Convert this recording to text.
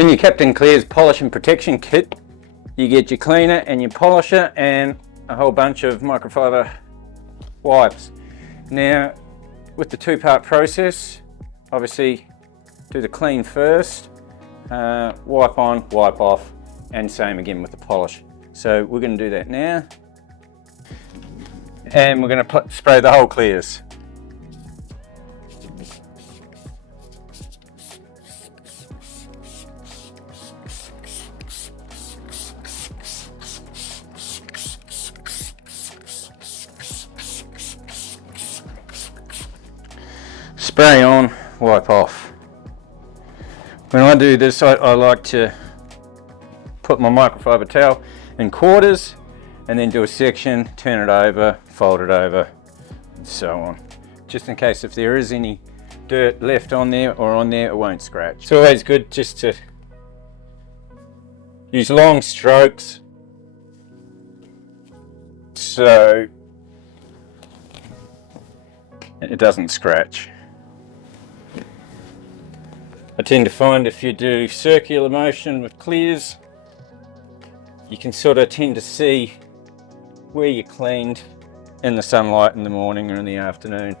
In your Captain Clear's polish and protection kit, you get your cleaner and your polisher and a whole bunch of microfiber wipes. Now, with the two-part process, obviously do the clean first, wipe on, wipe off, and same again with the polish. So we're going to do that now, and we're going to spray the whole clears. Spray on, wipe off. When I do this, I like to put my microfiber towel in quarters and then do a section, turn it over, fold it over, and so on. Just in case if there is any dirt left on there or on there, it won't scratch. It's always good just to use long strokes so it doesn't scratch. I tend to find if you do circular motion with clears, you can sort of tend to see where you cleaned in the sunlight in the morning or in the afternoon.